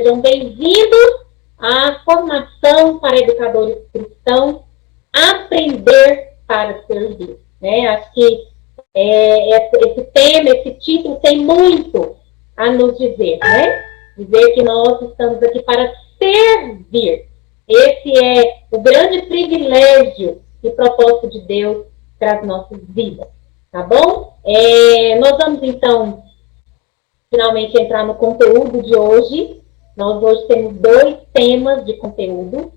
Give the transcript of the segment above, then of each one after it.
Sejam bem-vindos à formação para educadores cristãos, aprender para servir. Né? Acho que esse tema, esse título tem muito a nos dizer, né? Dizer que nós estamos aqui para servir. Esse é o grande privilégio e propósito de Deus para as nossas vidas, tá bom? Nós vamos, então, finalmente entrar no conteúdo de hoje. Nós hoje temos 2 temas de conteúdo.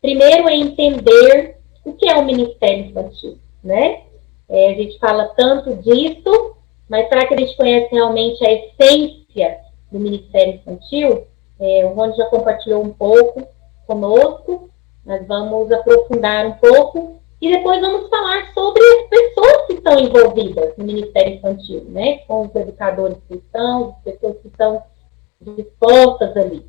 Primeiro é entender o que é o ministério infantil, né? A gente fala tanto disso, mas será que a gente conhece realmente a essência do ministério infantil? O Rony já compartilhou um pouco conosco, nós vamos aprofundar um pouco e depois vamos falar sobre as pessoas que estão envolvidas no ministério infantil, né? Com os educadores cristãos, as pessoas que estão dispostas ali.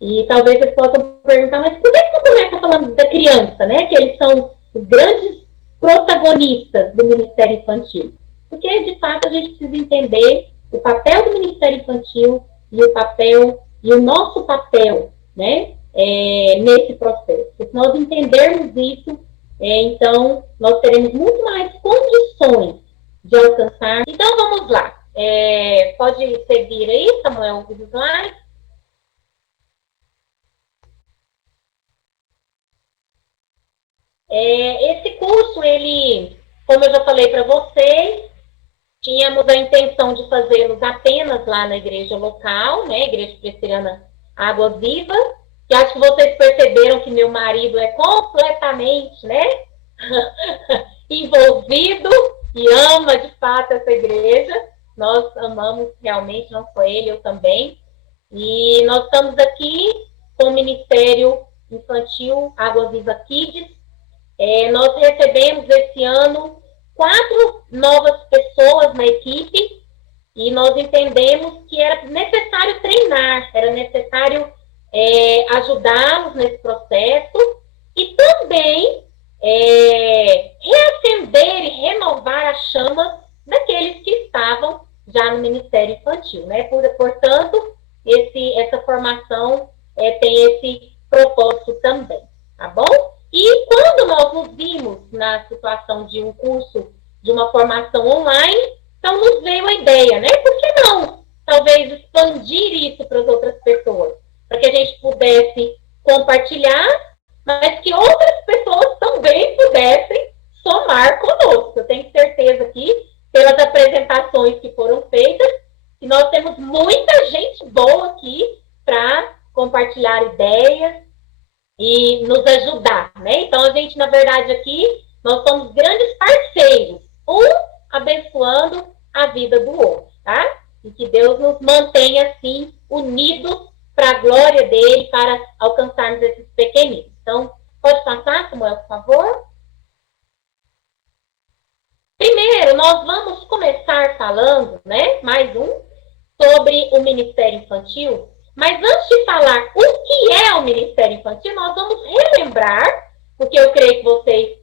E talvez vocês possam perguntar, mas por que não começa falando da criança, né? Que eles são os grandes protagonistas do ministério infantil. Porque, de fato, a gente precisa entender o papel do ministério infantil e o papel, e o nosso papel, né? Nesse processo. Se nós entendermos isso, então, nós teremos muito mais condições de alcançar. Então, vamos lá. Pode seguir aí, Samuel, os slides. Esse curso, ele, como eu já falei para vocês, tínhamos a intenção de fazê-los apenas lá na igreja local, né, Igreja Presbiteriana Água Viva, que acho que vocês perceberam que meu marido é completamente, né, envolvido e ama de fato essa igreja. Nós amamos realmente, não só ele, eu também. E nós estamos aqui com o Ministério Infantil Água Viva Kids. Nós recebemos esse ano 4 novas pessoas na equipe e nós entendemos que era necessário treinar, era necessário ajudá-los nesse processo e também reacender e renovar a chama daqueles que estavam já no Ministério Infantil, né? Portanto, essa formação tem esse propósito também, tá bom? E quando nós nos vimos na situação de um curso, de uma formação online, então nos veio a ideia, né? Por que não, talvez, expandir isso para as outras pessoas? Para que a gente pudesse compartilhar, mas que outras pessoas também pudessem somar conosco. Eu tenho certeza aqui, pelas apresentações que foram feitas, que nós temos muita gente boa aqui para compartilhar ideias e nos ajudar, né? Então, a gente, na verdade, aqui, nós somos grandes parceiros, um abençoando a vida do outro, tá? E que Deus nos mantenha, assim, unidos para a glória dele, para alcançarmos esses pequeninos. Então, pode passar, Samuel, por favor? Primeiro, nós vamos começar falando, né, mais sobre o Ministério Infantil. Mas antes de falar o que é o Ministério Infantil, nós vamos relembrar, porque eu creio que vocês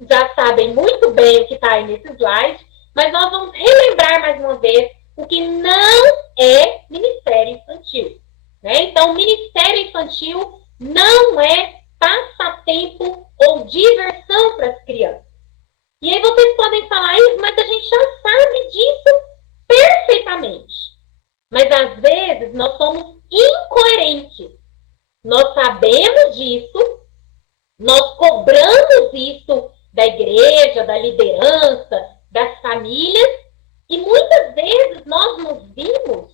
já sabem muito bem o que está aí nesse slide, mas nós vamos relembrar mais uma vez o que não é Ministério Infantil. Né? Então, Ministério Infantil não é passatempo ou diversão para as crianças. E aí vocês podem falar isso, mas a gente já sabe disso perfeitamente. Mas, às vezes, nós somos incoerentes. Nós sabemos disso, nós cobramos isso da igreja, da liderança, das famílias, e muitas vezes nós nos vimos,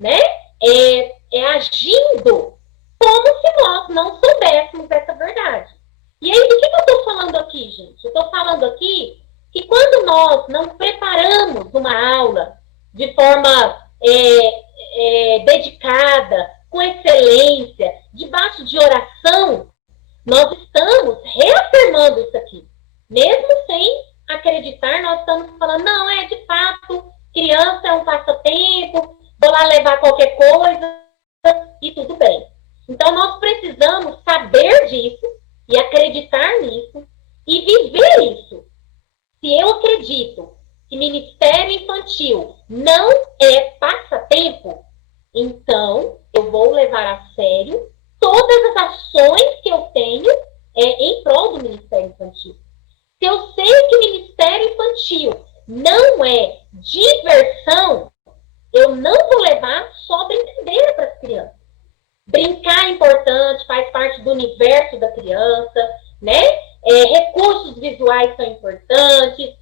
né, agindo como se nós não soubéssemos essa verdade. E aí, do que eu estou falando aqui, gente? Eu estou falando aqui que quando nós não preparamos uma aula de forma dedicada, com excelência, debaixo de oração, nós estamos reafirmando isso aqui. Mesmo sem acreditar, nós estamos falando, não, de fato, criança é um passatempo, vou lá levar qualquer coisa e tudo bem. Então, nós precisamos saber disso e acreditar nisso e viver isso. Se eu acredito que ministério infantil não é passatempo, Então, eu vou levar a sério todas as ações que eu tenho em prol do Ministério Infantil. Se eu sei que Ministério Infantil não é diversão, eu não vou levar só brincadeira para as crianças. Brincar é importante, faz parte do universo da criança, né? Recursos visuais são importantes,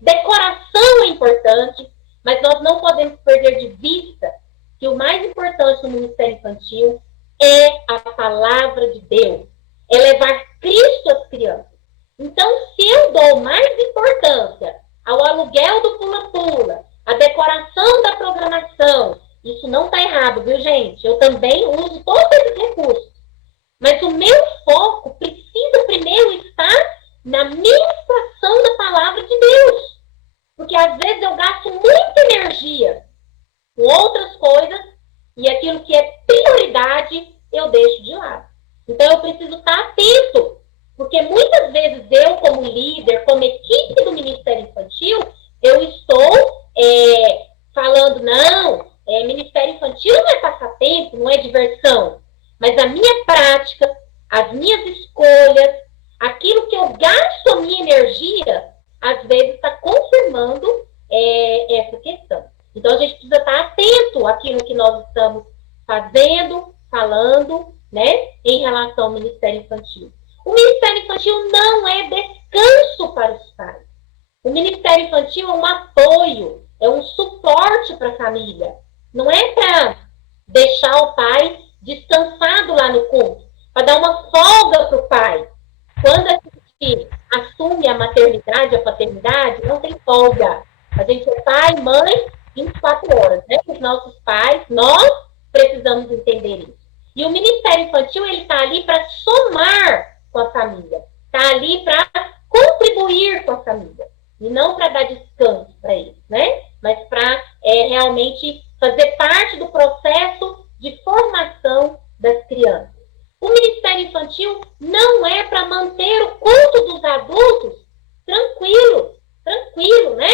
decoração é importante, mas nós não podemos perder de vista que o mais importante no Ministério Infantil é a palavra de Deus, é levar Cristo às crianças. Então, se eu dou mais importância ao aluguel do pula-pula, à decoração da programação, isso não está errado, viu, gente? Eu também uso todos esses recursos. Mas o meu foco precisa primeiro estar na ministração da palavra de Deus. Porque às vezes eu gasto muita energia com outras coisas e aquilo que é prioridade eu deixo de lado. Então eu preciso estar atento, porque muitas vezes eu, como líder, como equipe do Ministério Infantil, eu estou falando, não, Ministério Infantil não é passatempo, não é diversão. Mas a minha prática, as minhas escolhas, aquilo que eu gasto a minha energia, às vezes está confirmando essa questão. Então, a gente precisa estar atento àquilo que nós estamos fazendo, falando, né, em relação ao Ministério Infantil. O Ministério Infantil não é descanso para os pais. O Ministério Infantil é um apoio, é um suporte para a família. Não é para deixar o pai descansado lá no culto, para dar uma folga para o pai. Quando a gente assume a maternidade, a paternidade, não tem folga. A gente é pai, mãe, 24 horas, né? Os nossos pais, nós precisamos entender isso. E o Ministério Infantil, ele está ali para somar com a família. Está ali para contribuir com a família. E não para dar descanso para eles, né? Mas para realmente fazer parte do processo de formação das crianças. O Ministério Infantil não é para manter o culto dos adultos tranquilo, né?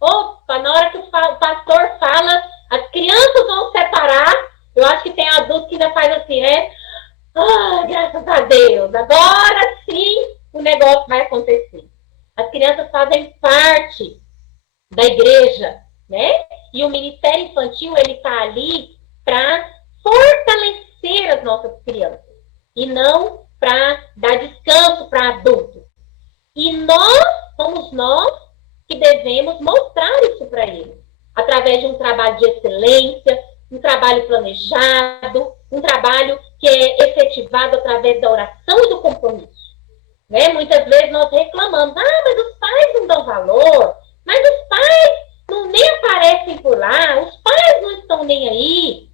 Opa, na hora que o pastor fala, as crianças vão separar, eu acho que tem adulto que ainda faz assim, né? Graças a Deus, agora sim o negócio vai acontecer. As crianças fazem parte da igreja, né? E o Ministério Infantil, ele está ali para fortalecer as nossas crianças e não para dar descanso para adultos. E somos nós que devemos mostrar isso para eles, através de um trabalho de excelência, um trabalho planejado, um trabalho que é efetivado através da oração e do compromisso. Né? Muitas vezes nós reclamamos, mas os pais não dão valor, mas os pais nem aparecem por lá, os pais não estão nem aí.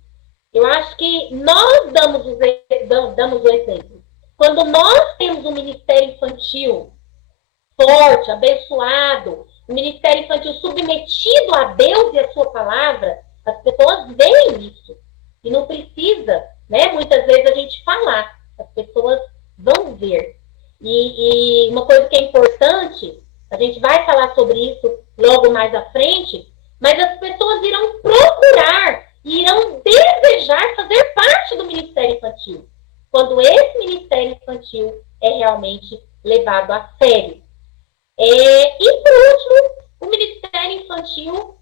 Eu acho que nós damos o exemplo. Quando nós temos um Ministério Infantil forte, abençoado, um Ministério Infantil submetido a Deus e a sua palavra, as pessoas veem isso. E não precisa, né, muitas vezes a gente falar, as pessoas vão ver. E uma coisa que é importante, a gente vai falar sobre isso logo mais à frente, mas as pessoas irão procurar e irão desejar fazer parte do Ministério Infantil, quando esse Ministério Infantil é realmente levado a sério. E por último, o Ministério Infantil,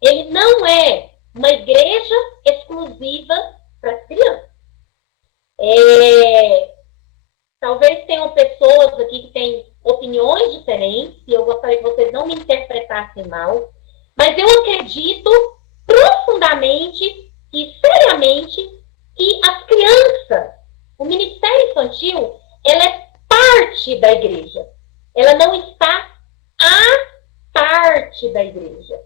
ele não é uma igreja exclusiva para as crianças. Talvez tenham pessoas aqui que têm opiniões diferentes, e eu gostaria que vocês não me interpretassem mal, mas eu acredito profundamente e seriamente que as crianças, o Ministério Infantil, ela é parte da igreja. Ela não está à parte da igreja.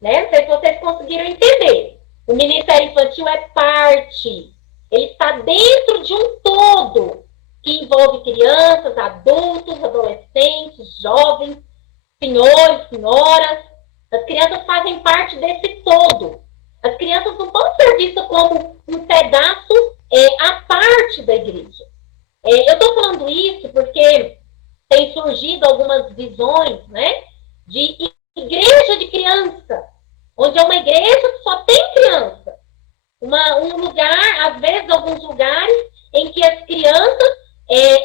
Né? Não sei se vocês conseguiram entender. O Ministério Infantil é parte. Ele está dentro de um todo, que envolve crianças, adultos, adolescentes, jovens, senhores, senhoras. As crianças fazem parte desse todo. As crianças não podem ser vistas como um pedaço à parte da igreja. Eu estou falando isso porque tem surgido algumas visões, né, de igreja de criança, onde é uma igreja que só tem criança. às vezes, alguns lugares em que as crianças,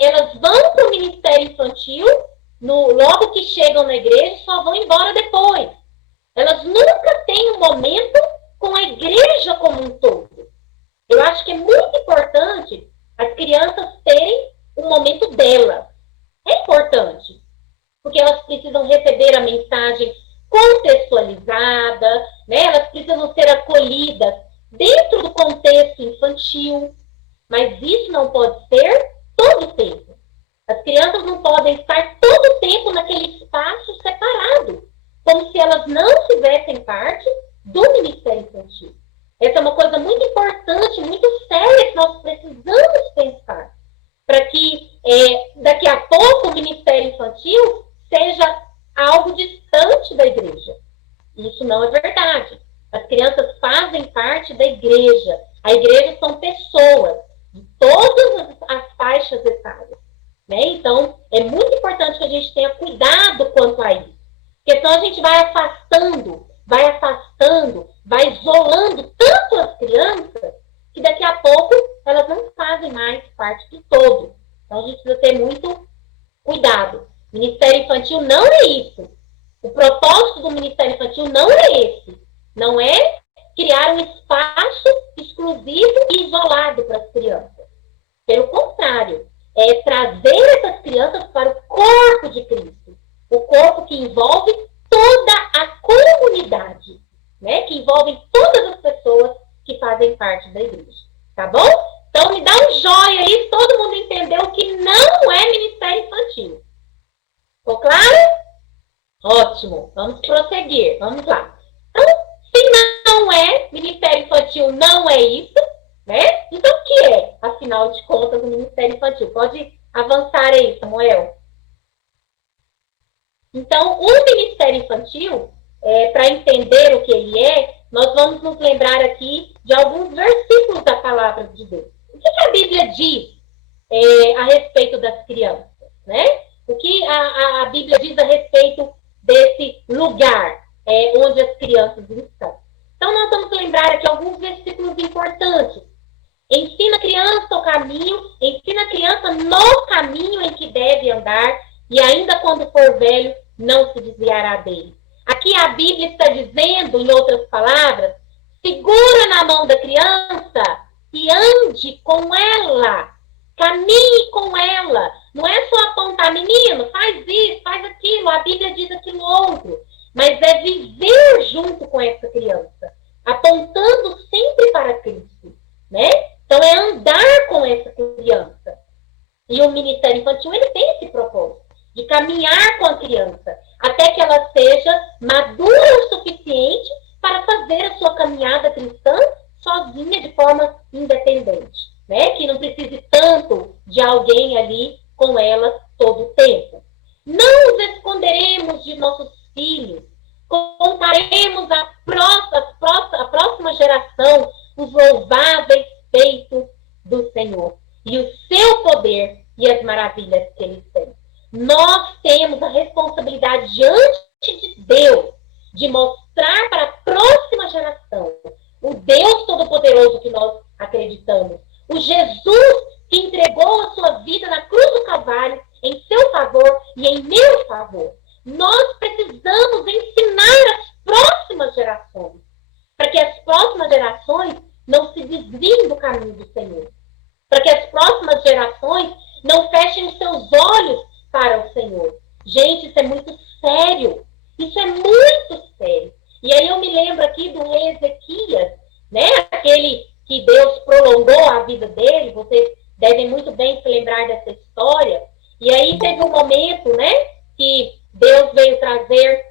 elas vão para o ministério infantil, logo que chegam na igreja, só vão embora depois. Elas nunca têm um momento com a igreja como um todo. Eu acho que é muito importante as crianças terem um momento delas. É importante, porque elas precisam receber a mensagem contextualizada, né? Elas precisam ser acolhidas dentro do contexto infantil, mas isso não pode ser todo o tempo. As crianças não podem estar todo o tempo naquele espaço separado, como se elas não fizessem parte do Ministério Infantil. Essa é uma coisa muito importante, muito séria, que nós precisamos pensar, para que daqui a pouco o Ministério Infantil seja algo distante da igreja. Isso não é verdade. As crianças fazem parte da igreja. A igreja são pessoas de todas as faixas etárias. Né? Então, é muito importante que a gente tenha cuidado quanto a isso. Porque senão a gente vai afastando, vai isolando tanto as crianças, que daqui a pouco elas não fazem mais parte do todo. Então, a gente precisa ter muito cuidado. Ministério Infantil não é isso. O propósito do Ministério Infantil não é esse. Não é criar um espaço exclusivo e isolado para as crianças. Pelo contrário, é trazer essas crianças para o corpo de Cristo. O corpo que envolve toda a comunidade, né? Que envolve todas as pessoas que fazem parte da igreja. Tá bom? Então, me dá um joia aí se todo mundo entendeu que não é Ministério Infantil. Ficou claro? Ótimo. Vamos prosseguir. Vamos lá. Então, se não é, Ministério Infantil não é isso, né? Então, o que é, afinal de contas, o Ministério Infantil? Pode avançar aí, Samuel. Então, o Ministério Infantil, para entender o que ele é, nós vamos nos lembrar aqui de alguns versículos da palavra de Deus. O que a Bíblia diz a respeito das crianças, né? O que a Bíblia diz a respeito desse lugar onde as crianças estão. Então, nós vamos lembrar aqui alguns versículos importantes. Ensina a criança o caminho, ensina a criança no caminho em que deve andar, e ainda quando for velho, não se desviará dele. Aqui a Bíblia está dizendo, em outras palavras, segura na mão da criança e ande com ela. Caminhe com ela. Não é só apontar, menino, faz isso, faz aquilo. A Bíblia diz aquilo outro. Mas é viver junto com essa criança, apontando sempre para Cristo, né? Então é andar com essa criança. E o Ministério Infantil, ele tem esse propósito, de caminhar com a criança, até que ela seja madura o suficiente para fazer a sua caminhada cristã sozinha, de forma independente, né? Que não precise tanto de alguém ali com ela todo o tempo. Não nos esconderemos de nossos filhos, contaremos à próxima geração os louváveis feitos do Senhor e o seu poder e as maravilhas que ele tem. Nós temos a responsabilidade diante de Deus de mostrar para a próxima geração o Deus Todo-Poderoso que nós acreditamos, o Jesus que entregou a sua vida na cruz do Calvário em seu favor e em meu favor. Nós precisamos ensinar as próximas gerações, para que as próximas gerações não se desviem do caminho do Senhor, para que as próximas gerações não fechem os seus olhos para o Senhor. Gente, isso é muito sério. Isso é muito sério. E aí eu me lembro aqui do rei Ezequias, né? Aquele que Deus prolongou a vida dele. Vocês devem muito bem se lembrar dessa história. E aí teve um momento, né? Que Deus veio trazer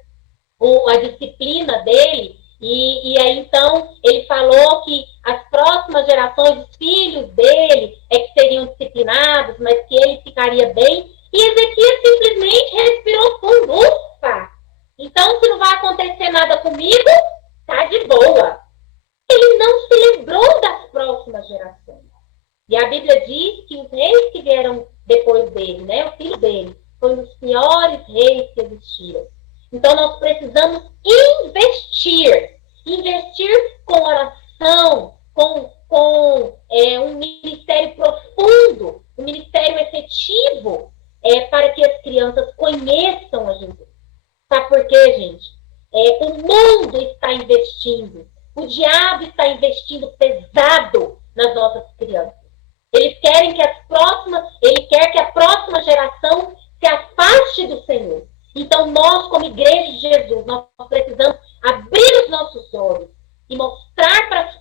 a disciplina dele. E aí então ele falou que as próximas gerações, os filhos dele, é que seriam disciplinados, mas que ele ficaria bem. E Ezequias simplesmente respirou fundo. Ufa! Então, se não vai acontecer nada comigo, tá de boa. Ele não se lembrou das próximas gerações. E a Bíblia diz que os reis que vieram depois dele, né, o filho dele, foi um dos piores reis que existiram. Então, nós precisamos investir com oração, com com um ministério profundo, um ministério efetivo, para que as crianças conheçam a Jesus. Sabe por quê, gente? O mundo está investindo, o diabo está investindo pesado nas nossas crianças. Ele quer que a próxima geração se afaste do Senhor. Então, nós, como igreja de Jesus, nós precisamos abrir os nossos olhos e mostrar para as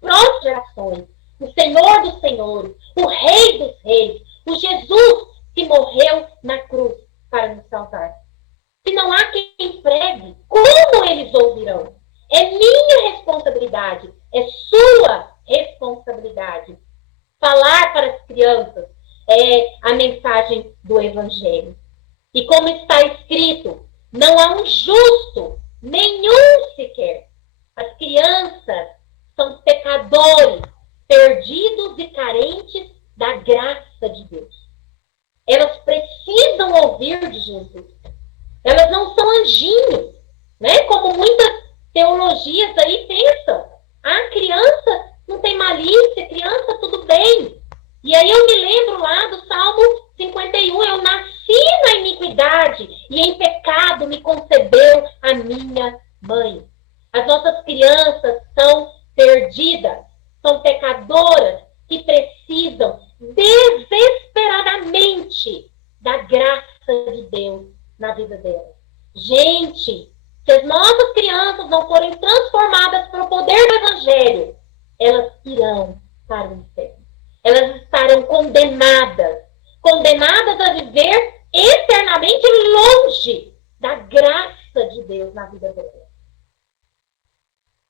próximas gerações o Senhor dos Senhores, o Rei dos Reis, o Jesus que morreu na cruz para nos salvar. Se não há quem pregue, como eles ouvirão? É minha responsabilidade, é sua responsabilidade falar para as crianças a mensagem do Evangelho. E como está escrito, não há um justo, nenhum sequer. As crianças são pecadores, perdidos e carentes da graça de Deus. Elas precisam ouvir de Jesus. Elas não são anjinhos, né? Como muitas teologias aí pensam. A criança não tem malícia, criança tudo bem. E aí eu me lembro lá do Salmo 51, eu nasci na iniquidade e em pecado me concebeu a minha mãe. As nossas crianças são perdidas, são pecadoras que precisam desesperadamente da graça de Deus na vida delas. Gente, se as nossas crianças não forem transformadas pelo poder do Evangelho, elas irão para o inferno. Elas estarão condenadas a viver eternamente longe da graça de Deus na vida delas.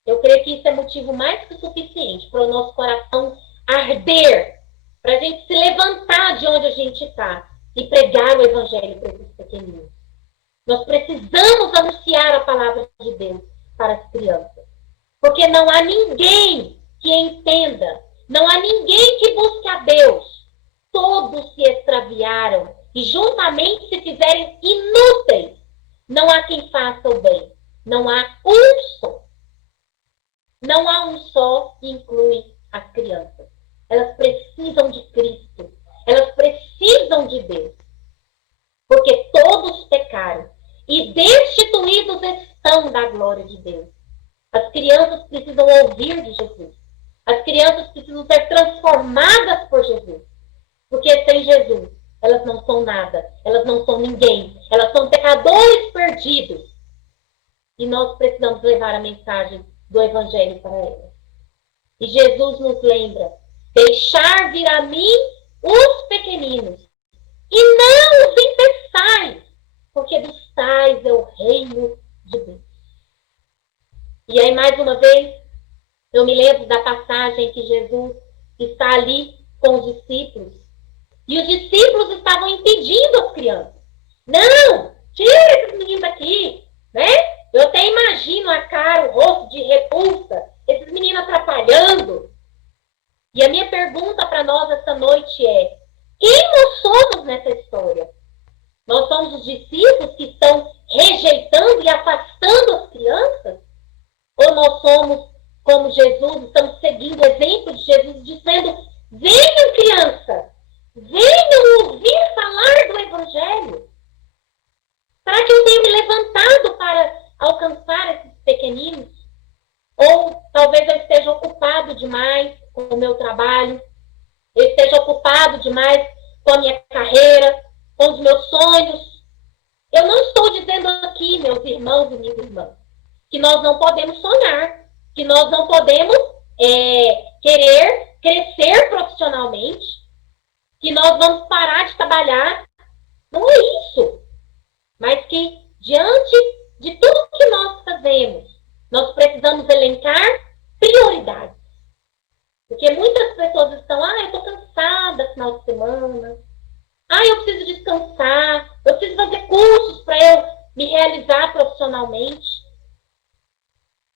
Eu creio que isso é motivo mais que suficiente para o nosso coração arder, para a gente se levantar de onde a gente está e pregar o Evangelho para esses pequeninos. Nós precisamos anunciar a palavra de Deus para as crianças. Porque não há ninguém que entenda, não há ninguém que busque a Deus. Todos se extraviaram e juntamente se fizerem inúteis. Não há quem faça o bem. Não há um só. Não há um só que inclui as crianças. Elas precisam de Cristo. Elas precisam de Deus. Porque todos pecaram e destituídos estão da glória de Deus. As crianças precisam ouvir de Jesus. As crianças precisam ser transformadas por Jesus. Porque sem Jesus, elas não são nada. Elas não são ninguém. Elas são pecadores perdidos. E nós precisamos levar a mensagem do Evangelho para elas. E Jesus nos lembra: deixar vir a mim os pequeninos e não os impeçais, porque dos tais é o reino de Deus. E aí, mais uma vez, eu me lembro da passagem que Jesus está ali com os discípulos. E os discípulos estavam impedindo as crianças. Não, tira esses meninos daqui, né? Eu até imagino a cara, o rosto de repulsa, esses meninos atrapalhando. E a minha pergunta para nós essa noite é: quem nós somos nessa história? Nós somos os discípulos que estão rejeitando e afastando as crianças? Ou nós somos como Jesus, estamos seguindo o exemplo de Jesus, dizendo: venham crianças, venham ouvir falar do Evangelho. Será que eu tenho me levantado para alcançar esses pequeninos? Ou talvez eu esteja ocupado demais com o meu trabalho, eu esteja ocupado demais com a minha carreira, com os meus sonhos. Eu não estou dizendo aqui, meus irmãos e minhas irmãs, que nós não podemos sonhar, que nós não podemos querer crescer profissionalmente, que nós vamos parar de trabalhar. Não é isso. Mas que, diante de tudo que nós fazemos, nós precisamos elencar prioridades. Porque muitas pessoas estão: eu estou cansada no final de semana. Eu preciso descansar. Eu preciso fazer cursos para eu me realizar profissionalmente.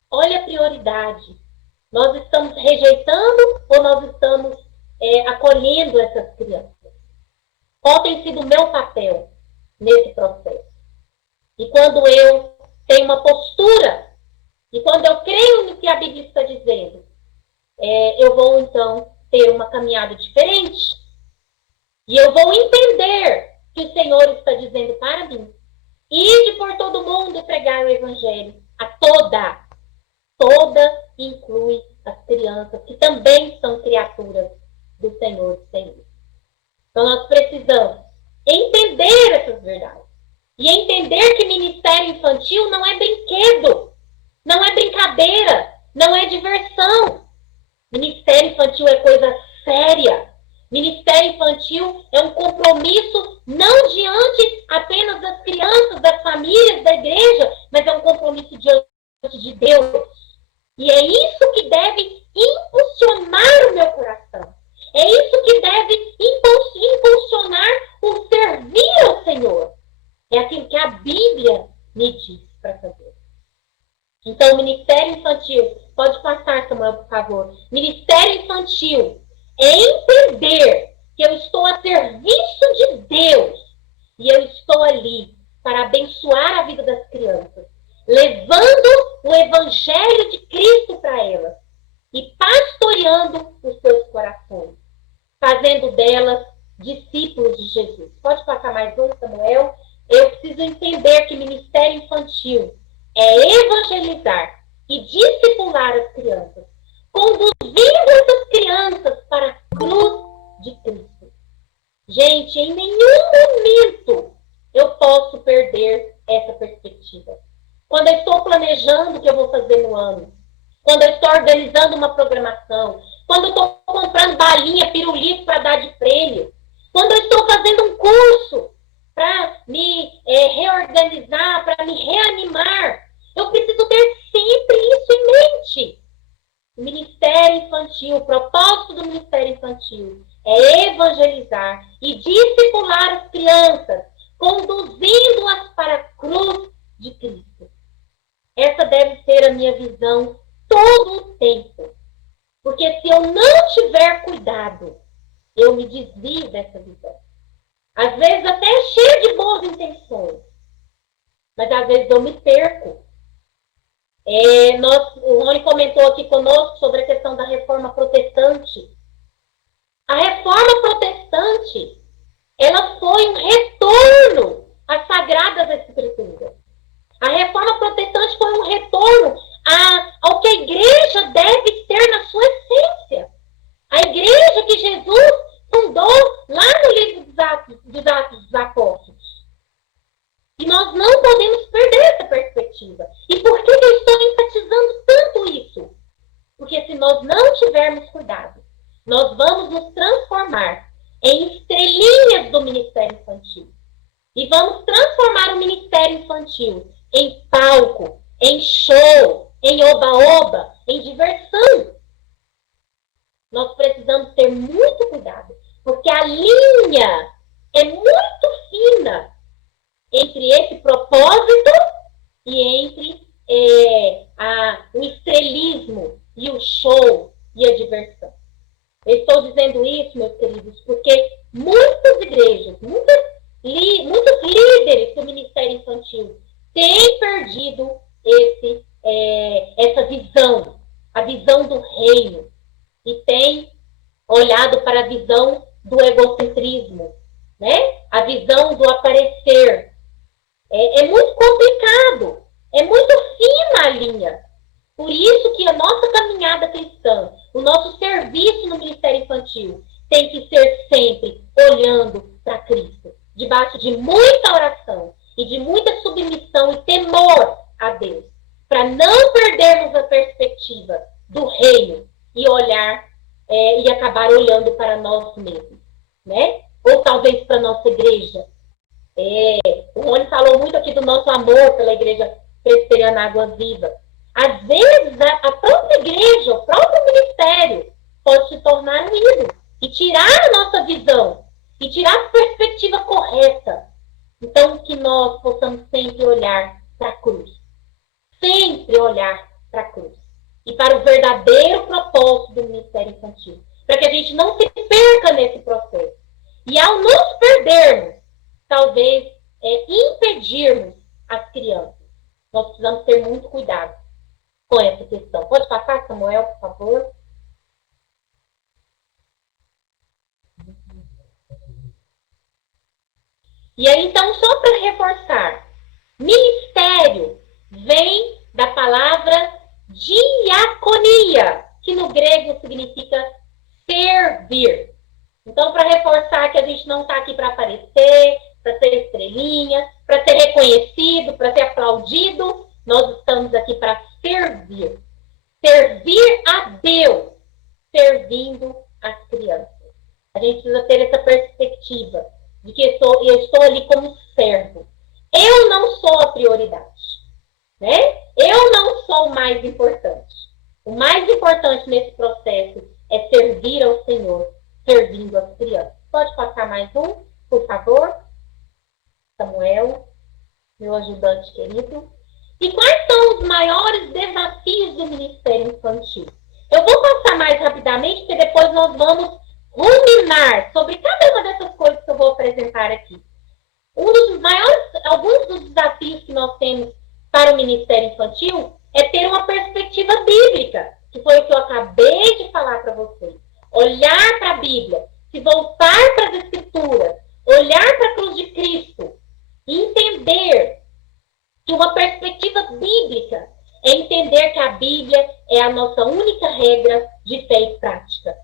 Olha a prioridade. Nós estamos rejeitando ou nós estamos acolhendo essas crianças? Qual tem sido o meu papel nesse processo? E quando eu tenho uma postura, e quando eu creio no que a Bíblia está dizendo, eu vou, então, ter uma caminhada diferente. E eu vou entender que o Senhor está dizendo para mim. Ide por todo mundo e pregar o evangelho a toda inclui as crianças, que também são criaturas do Senhor dos Senhores. Então nós precisamos entender essas verdades. E entender que ministério infantil não é brinquedo, não é brincadeira, não é diversão. Ministério infantil é coisa séria. Ministério infantil é um compromisso não diante apenas das crianças, das famílias, da igreja, mas é um compromisso diante de Deus. E é isso que deve impulsionar o meu coração. É isso que deve impulsionar o servir ao Senhor. É aquilo que a Bíblia me diz para fazer. Então, o ministério infantil, pode passar, Samuel, por favor. Ministério infantil é entender que eu estou a serviço de Deus e eu estou ali para abençoar a vida das crianças, levando o evangelho de Cristo para elas e pastoreando os seus corações, fazendo delas discípulos de Jesus. Pode passar mais um, Samuel? Eu preciso entender que ministério infantil é evangelizar e discipular as crianças, conduzindo essas crianças para a cruz de Cristo. Gente, em nenhum momento eu posso perder essa perspectiva. Quando eu estou planejando o que eu vou fazer no ano, quando eu estou organizando uma programação, quando eu estou comprando balinha, pirulito para dar de prêmio, quando eu estou fazendo um curso para me reorganizar, para me reanimar, eu preciso ter sempre isso em mente. O ministério infantil, o propósito do ministério infantil é evangelizar e discipular as crianças, conduzindo-as para a cruz de Cristo. Essa deve ser a minha visão todo o tempo. Porque se eu não tiver cuidado, eu me desvio dessa visão. Às vezes até cheio de boas intenções, mas às vezes eu me perco. O Rony comentou aqui conosco sobre a questão da reforma protestante. A reforma protestante, ela foi um retorno às sagradas escrituras. A reforma protestante foi um retorno ao que a igreja deve ter na sua essência. A igreja que Jesus fundou lá no livro dos Atos dos Apóstolos. E nós não podemos perder essa perspectiva. E por que eu estou enfatizando tanto isso? Porque se nós não tivermos cuidado, nós vamos nos transformar em estrelinhas do ministério infantil. E vamos transformar o ministério infantil em palco, em show, em oba-oba, em diversão. Nós precisamos ter muito cuidado, porque a linha é muito fina entre esse propósito e entre o estrelismo e o show e a diversão. Eu estou dizendo isso, meus queridos, porque muitas igrejas, muitos líderes do ministério infantil têm perdido essa visão, a visão do reino, e têm olhado para a visão do egocentrismo, né? A visão do aparecer. É muito complicado, é muito fina a linha. Por isso que a nossa caminhada cristã, o nosso serviço no ministério infantil, tem que ser sempre olhando para Cristo, debaixo de muita oração e de muita submissão e temor a Deus, para não perdermos a perspectiva do reino e olhar e acabar olhando para nós mesmos, né? Ou talvez para a nossa igreja. O Rony falou muito aqui do nosso amor pela igreja presbiteriana Água Viva. Às vezes, a própria igreja, o próprio ministério, pode se tornar um ídolo e tirar a nossa visão, e tirar a perspectiva correta. Então, que nós possamos sempre olhar para a cruz. Sempre olhar para a cruz. E para o verdadeiro propósito do ministério infantil. Para que a gente não se perca nesse processo. E ao nos perdermos, talvez impedirmos as crianças. Nós precisamos ter muito cuidado com essa questão. Pode passar, Samuel, por favor? E aí, então, só para reforçar, ministério vem da palavra diaconia, que no grego significa servir. Então, para reforçar que a gente não está aqui para aparecer, para ser estrelinha, para ser reconhecido, para ser aplaudido, nós estamos aqui para servir. Servir a Deus, servindo as crianças. A gente precisa ter essa perspectiva de que eu estou ali como servo. Eu não sou a prioridade, né? Eu não sou o mais importante. O mais importante nesse processo é servir ao Senhor, servindo as crianças. Pode passar mais um, por favor? Samuel, meu ajudante querido. E quais são os maiores desafios do Ministério Infantil? Eu vou passar mais rapidamente, porque depois nós vamos ruminar sobre cada uma dessas coisas que eu vou apresentar aqui. Alguns dos desafios que nós temos para o Ministério Infantil é ter uma perspectiva bíblica, que foi o que eu acabei de falar para vocês. Olhar para a Bíblia, se voltar para as Escrituras, olhar para a cruz de Cristo, e entender que uma perspectiva bíblica é entender que a Bíblia é a nossa única regra de fé e prática.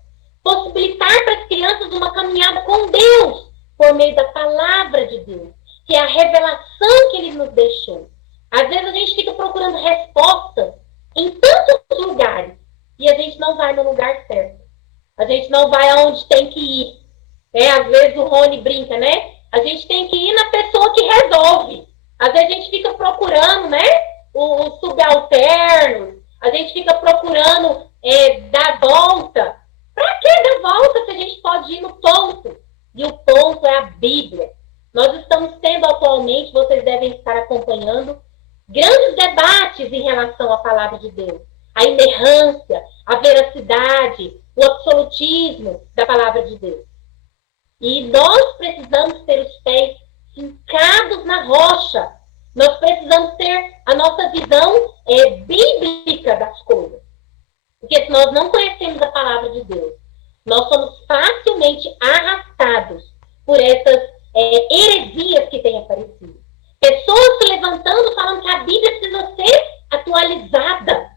Possibilitar para as crianças uma caminhada com Deus por meio da palavra de Deus, que é a revelação que Ele nos deixou. Às vezes a gente fica procurando respostas em tantos lugares e a gente não vai no lugar certo. A gente não vai aonde tem que ir. Às vezes o Rony brinca, né? A gente tem que ir na pessoa que resolve. Às vezes a gente fica procurando, né? Os subalternos. A gente fica procurando dar volta. Para que dar volta se a gente pode ir no ponto? E o ponto é a Bíblia. Nós estamos tendo atualmente, vocês devem estar acompanhando, grandes debates em relação à palavra de Deus. A inerrância, a veracidade, o absolutismo da palavra de Deus. E nós precisamos ter os pés fincados na rocha. Nós precisamos ter a nossa visão bíblica das coisas. Porque se nós não conhecemos a palavra de Deus, nós somos facilmente arrastados por essas heresias que têm aparecido. Pessoas se levantando falando que a Bíblia precisa ser atualizada.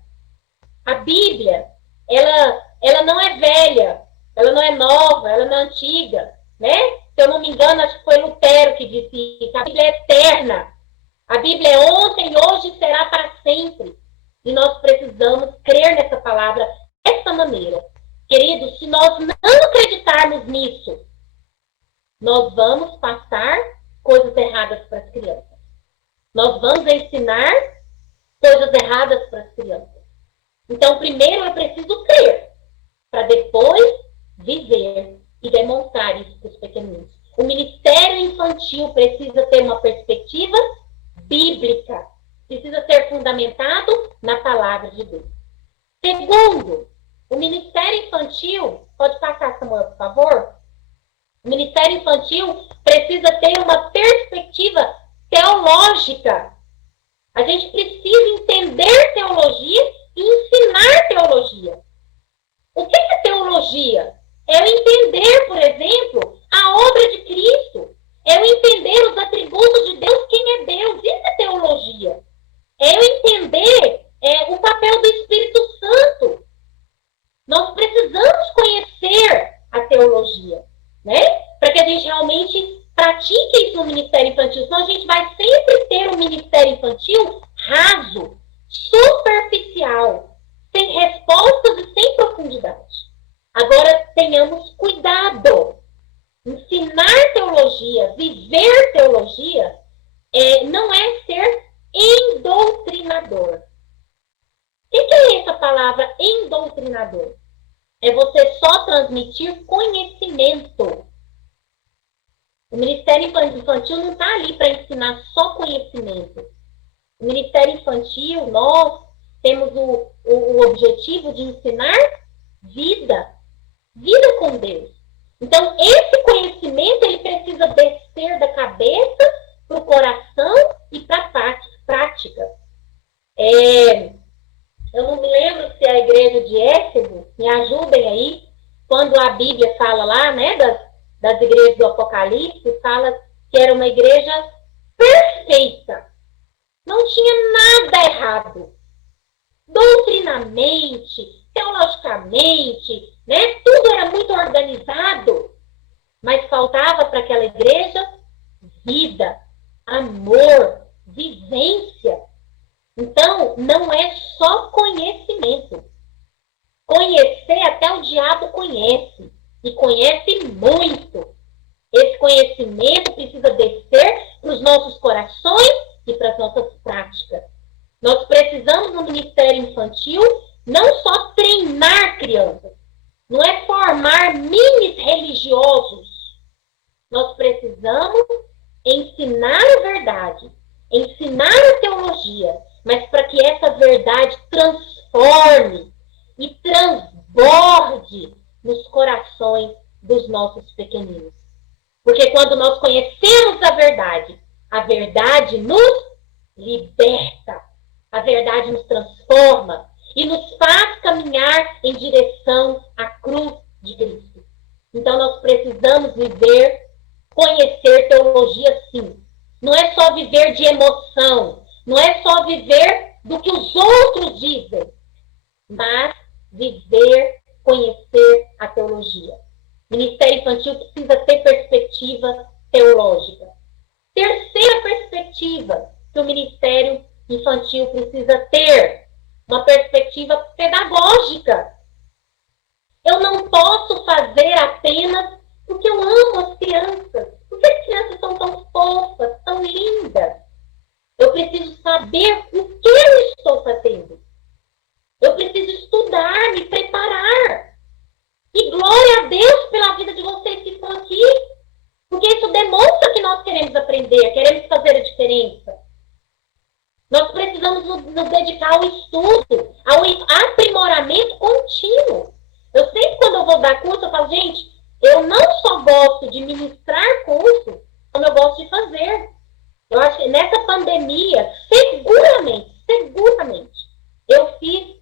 A Bíblia, ela não é velha, ela não é nova, ela não é antiga, né? Se eu não me engano, acho que foi Lutero que disse que a Bíblia é eterna. A Bíblia é ontem, hoje e será para sempre. E nós precisamos crer nessa palavra dessa maneira. Queridos, se nós não acreditarmos nisso, nós vamos passar coisas erradas para as crianças. Nós vamos ensinar coisas erradas para as crianças. Então, primeiro eu preciso crer, para depois viver e demonstrar isso para os pequeninos. O ministério infantil precisa ter uma perspectiva bíblica. Precisa ser fundamentado na palavra de Deus. Segundo, o ministério infantil, pode passar, Samuel, por favor? O ministério infantil precisa ter uma perspectiva teológica. A gente precisa entender teologia e ensinar teologia. O que é teologia? É eu entender, por exemplo, a obra de Cristo. É eu entender os atributos de Deus, quem é Deus. Isso é teologia. É eu entender o papel do Espírito Santo. Nós precisamos conhecer a teologia, né? Para que a gente realmente pratique isso no ministério infantil. Senão a gente vai sempre ter um ministério infantil raso, superficial, sem respostas e sem profundidade. Agora, tenhamos cuidado. Ensinar teologia, viver teologia, não é ser endoutrinador. O que é essa palavra endoutrinador? É você só transmitir conhecimento. O Ministério Infantil não está ali para ensinar só conhecimento. O Ministério Infantil, nós temos o objetivo de ensinar vida. Vida com Deus. Então, esse conhecimento, ele precisa descer da cabeça para o coração e para a prática. Eu não me lembro se é a igreja de Éfeso, me ajudem aí, quando a Bíblia fala lá, né, das igrejas do Apocalipse fala que era uma igreja perfeita. Não tinha nada errado. Doutrinamente, teologicamente, né? Tudo era muito organizado. Mas faltava para aquela igreja vida, amor, vivência. Então, não é só conhecimento. Conhecer até o diabo conhece. E conhece muito. Esse conhecimento precisa descer para os nossos corações e para as nossas práticas. Nós precisamos, no Ministério Infantil, não só treinar crianças. Não é formar minis religiosos. Nós precisamos ensinar a verdade, ensinar a teologia, mas para que essa verdade transforme e transborde nos corações dos nossos pequeninos. Porque quando nós conhecemos a verdade nos liberta, a verdade nos transforma e nos faz caminhar em direção à cruz de Cristo. Então nós precisamos conhecer teologia sim. Não é só viver de emoção, não é só viver do que os outros dizem, mas conhecer a teologia. O Ministério Infantil precisa ter perspectiva teológica. Terceira perspectiva que o Ministério Infantil precisa ter, uma perspectiva pedagógica. Eu não posso fazer apenas porque eu amo as crianças. Porque as crianças são tão fofas, tão lindas. Eu preciso saber o que eu estou fazendo. Eu preciso estudar, me preparar. E glória a Deus pela vida de vocês que estão aqui. Porque isso demonstra que nós queremos aprender, queremos fazer a diferença. Nós precisamos nos dedicar ao estudo, ao aprimoramento contínuo. Eu sempre, quando eu vou dar curso, eu falo, gente, eu não só gosto de ministrar curso, como eu gosto de fazer. Eu acho que nessa pandemia, seguramente, eu fiz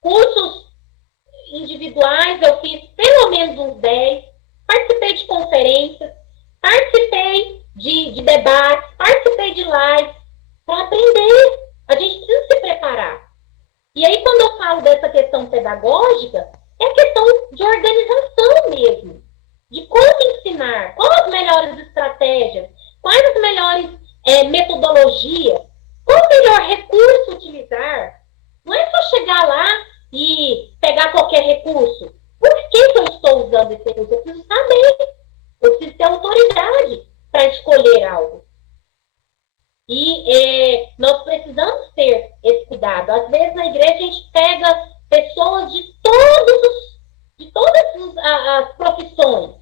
cursos individuais, eu fiz pelo menos uns 10, participei de conferências, participei de debates, participei de lives, para aprender. A gente precisa se preparar. E aí, quando eu falo dessa questão pedagógica, é questão de organização mesmo. De como ensinar, quais as melhores estratégias, quais as melhores metodologias, qual o melhor recurso utilizar. Não é só chegar lá e pegar qualquer recurso. Por que eu estou usando esse recurso? Eu preciso saber. Eu preciso ter autoridade para escolher algo. E nós precisamos ter esse cuidado. Às vezes na igreja a gente pega pessoas de todas as profissões.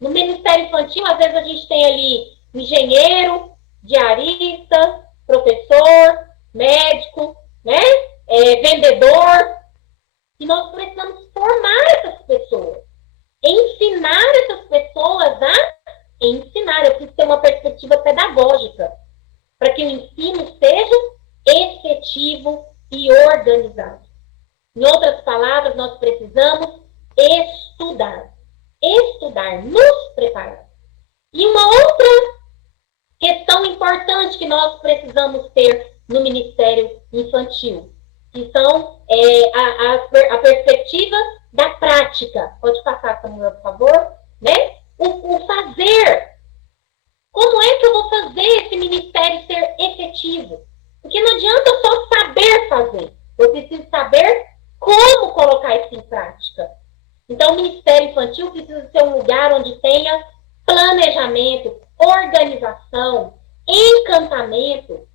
No Ministério Infantil, às vezes a gente tem ali engenheiro, diarista, professor, médico, né? Vendedor. E nós precisamos formar essas pessoas. Ensinar essas pessoas a ensinar. Eu preciso ter uma perspectiva pedagógica para que o ensino seja efetivo e organizado. Em outras palavras, nós precisamos estudar. Estudar, nos preparar. E uma outra questão importante que nós precisamos ter no Ministério Infantil, que são a perspectiva da prática. Pode passar, Samuel, por favor? Né? O fazer. Como é que eu vou fazer esse ministério ser efetivo? Porque não adianta só saber fazer. Eu preciso saber como colocar isso em prática. Então, o Ministério Infantil precisa ser um lugar onde tenha planejamento, organização, encantamento.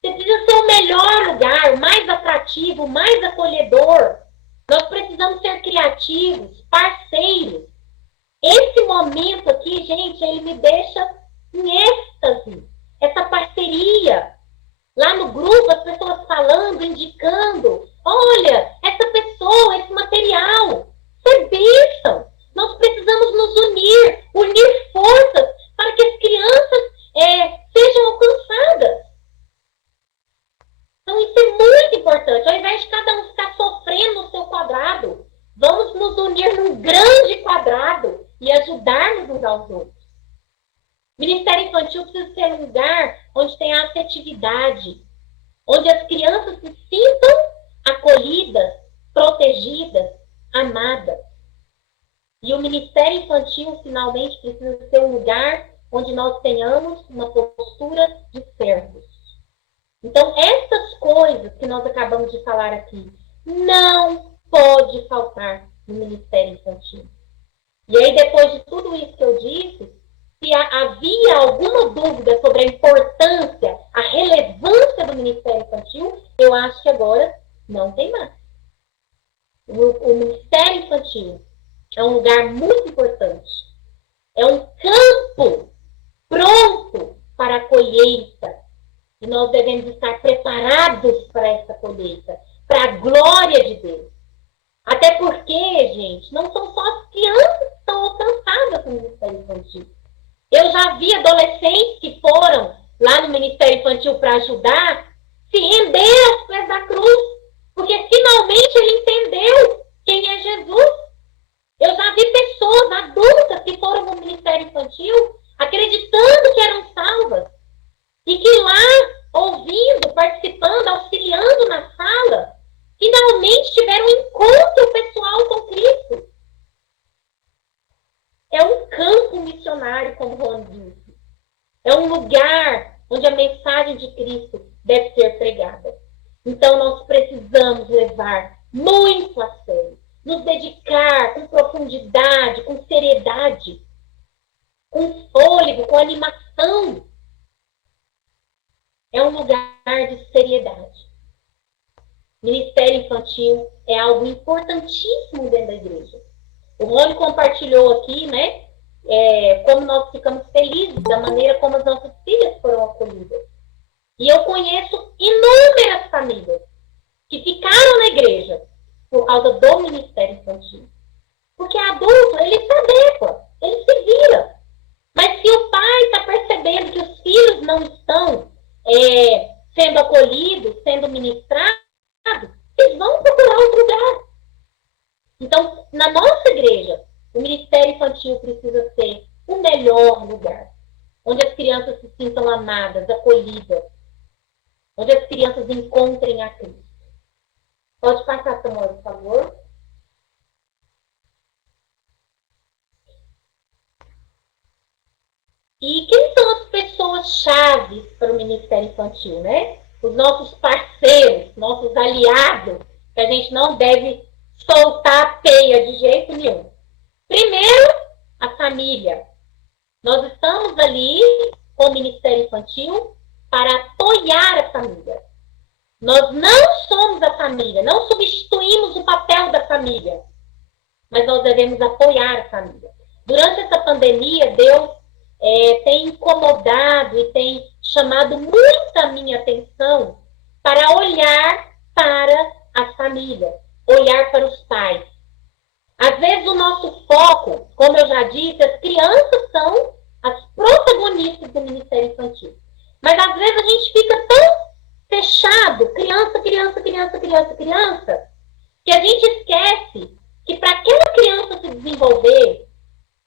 Precisa ser o melhor lugar, o mais atrativo, o mais acolhedor. Nós precisamos ser criativos, parceiros. Esse momento aqui, gente, ele me deixa em êxtase. Essa parceria. Lá no grupo, as pessoas falando, indicando. Olha, essa pessoa, esse material. Isso é bênção. Nós precisamos nos unir forças para que as crianças sejam alcançadas. Então, isso é muito importante. Ao invés de cada um ficar sofrendo no seu quadrado, vamos nos unir ir num grande quadrado e ajudar-nos uns aos outros. Ministério infantil precisa ser um lugar onde tem a afetividade, onde as crianças se sintam acolhidas, protegidas, amadas. E o Ministério Infantil, finalmente, precisa ser um lugar onde nós tenhamos uma postura de servos. Então, essas coisas que nós acabamos de falar aqui, não pode faltar no Ministério Infantil. E aí, depois de tudo isso que eu disse, se havia alguma dúvida sobre a importância, a relevância do Ministério Infantil, eu acho que agora não tem mais. O Ministério Infantil é um lugar muito importante. É um campo pronto para a colheita. E nós devemos estar preparados para essa colheita, para a glória de Deus. Até porque, gente, não são só as crianças que estão alcançadas no Ministério Infantil. Eu já vi adolescentes que foram lá no Ministério Infantil para ajudar, se render aos pés da cruz, porque finalmente ele entendeu quem é Jesus. Eu já vi pessoas adultas que foram no Ministério Infantil acreditando que eram salvas e que lá, ouvindo, participando, auxiliando na sala, finalmente tiveram um encontro pessoal com Cristo. É um campo missionário, como Ron disse. É um lugar onde a mensagem de Cristo deve ser pregada. Então, nós precisamos levar muito a sério, nos dedicar com profundidade, com seriedade, com fôlego, com animação. É um lugar de seriedade. Ministério infantil é algo importantíssimo dentro da igreja. O Rony compartilhou aqui, né, como nós ficamos felizes da maneira como as nossas filhas foram acolhidas. E eu conheço inúmeras famílias que ficaram na igreja por causa do Ministério Infantil. Porque adulto, ele se adequa, ele se vira. Mas se o pai está percebendo que os filhos não estão sendo acolhidos, sendo ministrados, eles vão procurar outro lugar. Então, na nossa igreja, o Ministério Infantil precisa ser o melhor lugar, onde as crianças se sintam amadas, acolhidas, onde as crianças encontrem a Cristo. Pode passar, Samuel, por favor. E quem são as pessoas-chave para o Ministério Infantil, né? Os nossos parceiros, nossos aliados, que a gente não deve soltar a peia de jeito nenhum. Primeiro, a família. Nós estamos ali com o Ministério Infantil para apoiar a família. Nós não somos a família, não substituímos o papel da família, mas nós devemos apoiar a família. Durante essa pandemia, Deus tem incomodado e tem chamado muito a minha atenção para olhar para a família, olhar para os pais. Às vezes o nosso foco, como eu já disse, as crianças são as protagonistas do Ministério Infantil. Mas às vezes a gente fica tão fechado, criança, criança, criança, criança, criança, que a gente esquece que para aquela criança se desenvolver,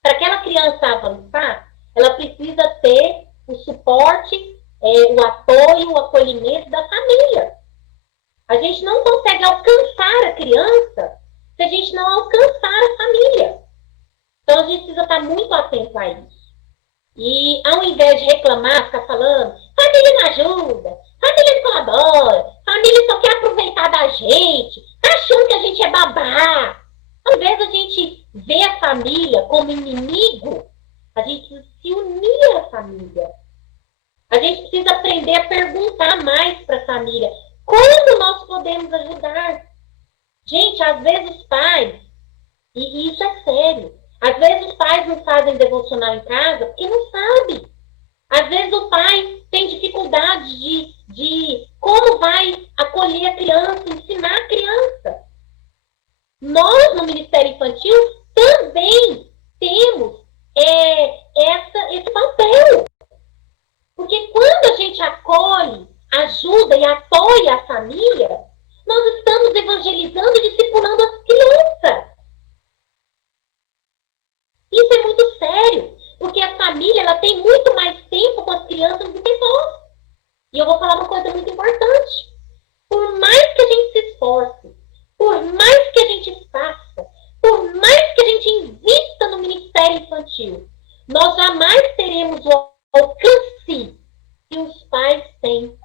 para aquela criança avançar, ela precisa ter o suporte, o apoio, o acolhimento da família. A gente não consegue alcançar a criança se a gente não alcançar a família. Então a gente precisa estar muito atento a isso. E ao invés de reclamar, ficar falando, família não ajuda, família não colabora, família só quer aproveitar da gente, tá achando que a gente é babá. Ao invés de a gente ver a família como inimigo, a gente precisa se unir à família. A gente precisa aprender a perguntar mais para a família. Como nós podemos ajudar? Gente, às vezes os pais, e isso é sério, às vezes os pais não fazem devocional em casa porque não sabem. Às vezes o pai tem dificuldade de como vai acolher a criança, ensinar a criança. Nós, no Ministério Infantil, também temos esse papel. Porque quando a gente acolhe, ajuda e apoia a família, nós estamos evangelizando e discipulando as crianças. família, ela tem muito mais tempo com as crianças do que nós. E eu vou falar uma coisa muito importante. Por mais que a gente se esforce, por mais que a gente faça, por mais que a gente invista no Ministério Infantil, nós jamais teremos o alcance que os pais têm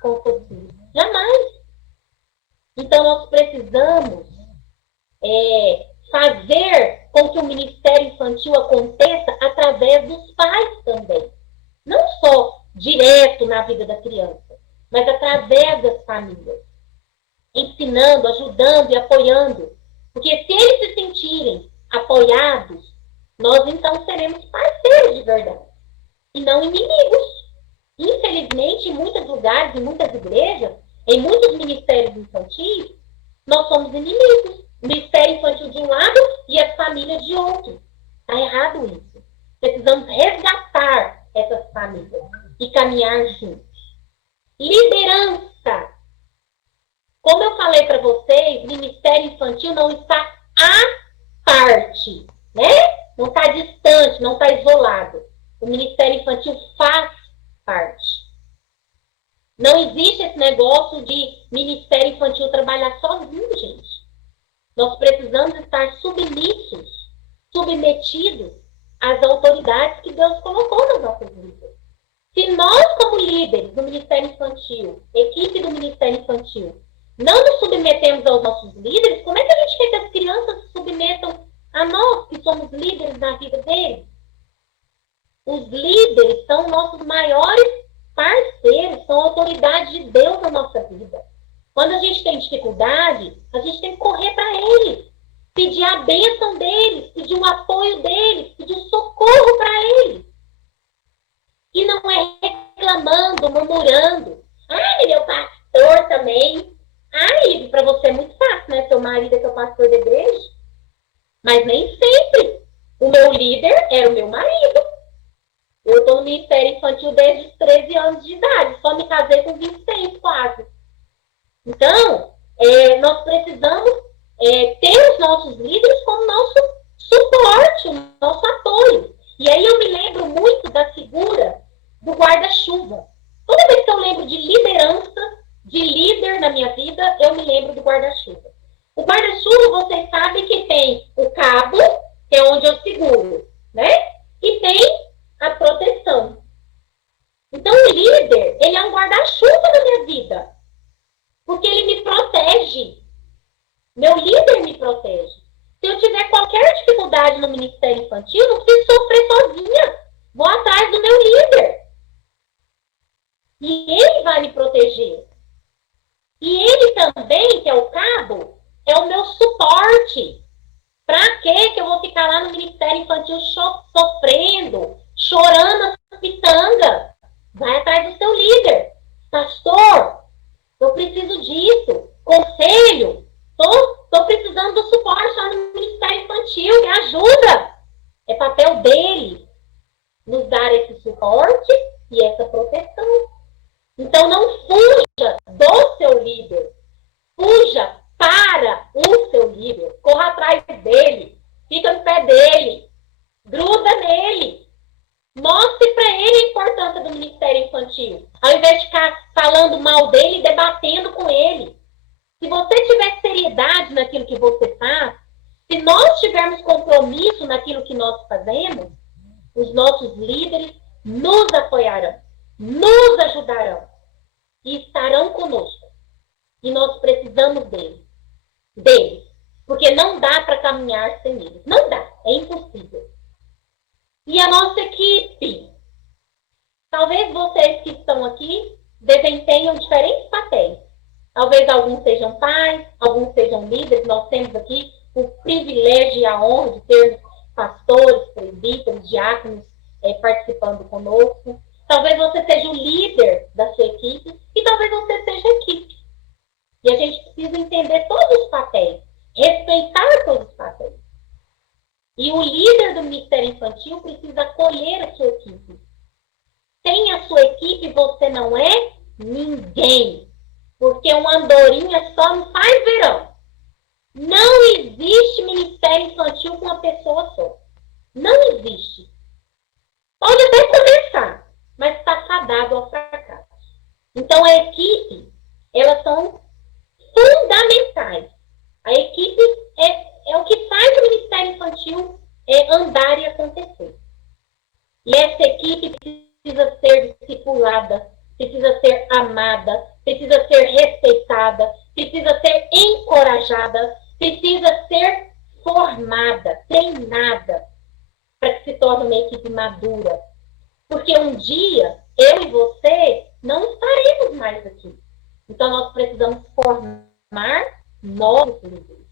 com seus filhos. Jamais. Então, nós precisamos fazer com que o Ministério Infantil aconteça através dos pais também. Não só direto na vida da criança, mas através das famílias. Ensinando, ajudando e apoiando. Porque se eles se sentirem apoiados, nós então seremos parceiros de verdade. E não inimigos. Infelizmente, em muitos lugares, em muitas igrejas, em muitos ministérios infantis, nós somos inimigos. O ministério infantil de um lado e as famílias de outro. Está errado isso. Precisamos resgatar essas famílias e caminhar juntos. Liderança. Como eu falei para vocês, o ministério infantil não está à parte, né? Não está distante, não está isolado. O ministério infantil faz parte. Não existe esse negócio de ministério infantil trabalhar sozinho, gente. Nós precisamos estar submissos, submetidos às autoridades que Deus colocou nas nossas vidas. Se nós, como líderes do Ministério Infantil, equipe do Ministério Infantil, não nos submetemos aos nossos líderes, como é que a gente quer que as crianças se submetam a nós, que somos líderes na vida deles? Os líderes são nossos maiores parceiros, são autoridades de Deus na nossa vida. Quando a gente tem dificuldade, a gente tem que correr para eles, pedir a bênção deles, pedir o apoio deles, pedir o socorro para eles. E não é reclamando, murmurando. Ai, meu pastor também. Ai, para você é muito fácil, né? Seu marido é seu pastor da igreja. Mas nem sempre. O meu líder era o meu marido. Eu estou no Ministério Infantil desde os 13 anos de idade. Só me casei com 26, quase. Então, nós precisamos ter os nossos líderes como nosso suporte, o nosso apoio. E aí eu me lembro muito da figura do guarda-chuva. Toda vez que eu lembro de liderança, de líder na minha vida, eu me lembro do guarda-chuva. O guarda-chuva, vocês sabem que tem o cabo, que é onde eu seguro, né? E tem a proteção. Então, o líder, ele é um guarda-chuva na minha vida. Porque ele me protege. Meu líder me protege. Se eu tiver qualquer dificuldade no Ministério Infantil, não preciso sofrer sozinha. Vou atrás do meu líder. E ele vai me proteger. E ele também, que é o cabo, é o meu suporte. Pra quê que eu vou ficar lá no Ministério Infantil sofrendo, chorando as pitangas? Vai atrás do seu líder. Pastor, eu preciso disso. Conselho, tô precisando do suporte lá no Ministério Infantil. Me ajuda. É papel dele nos dar esse suporte e essa proteção. Então, não fuja do seu líder. Fuja para o seu líder. Corra atrás dele. Fica no pé dele. Gruda nele. Mostre para ele a importância do Ministério Infantil. Ao invés de ficar falando mal dele e debatendo com ele. Se você tiver seriedade naquilo que você faz, se nós tivermos compromisso naquilo que nós fazemos, os nossos líderes nos apoiarão, nos ajudarão e estarão conosco. E nós precisamos deles. Porque não dá para caminhar sem eles. Não dá, é impossível. E a nossa equipe? Talvez vocês que estão aqui desempenham diferentes papéis. Talvez alguns sejam pais, alguns sejam líderes. Nós temos aqui o privilégio e a honra de ter pastores, presbíteros, diáconos participando conosco. Talvez você seja o líder da sua equipe e talvez você seja a equipe. E a gente precisa entender todos os papéis, respeitar todos os papéis. E o líder do Ministério Infantil precisa acolher a sua equipe. Sem a sua equipe, você não é ninguém. Porque uma andorinha só não faz verão. Não existe Ministério Infantil com uma pessoa só. Não existe. Pode até começar, mas está fadado ao fracasso. Então, a equipe, elas são fundamentais. A equipe é o que faz o Ministério Infantil andar e acontecer. E essa equipe precisa ser discipulada, precisa ser amada, precisa ser respeitada, precisa ser encorajada, precisa ser formada, treinada, para que se torne uma equipe madura. Porque um dia, eu e você não estaremos mais aqui. Então, nós precisamos formar novos líderes.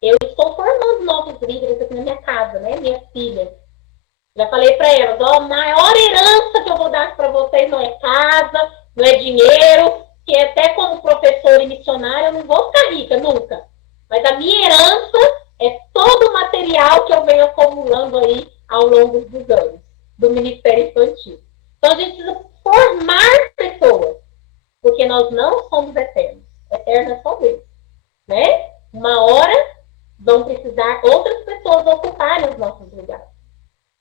Eu estou formando novos líderes aqui na minha casa, né? Minhas filhas. Já falei para elas, ó, a maior herança que eu vou dar para vocês não é casa, não é dinheiro, que até como professora e missionária eu não vou ficar rica nunca. Mas a minha herança é todo o material que eu venho acumulando aí ao longo dos anos do Ministério Infantil. Então, a gente precisa formar pessoas, porque nós não somos eternos. Eterno é só Deus, né? Uma hora vão precisar outras pessoas ocuparem os nossos lugares.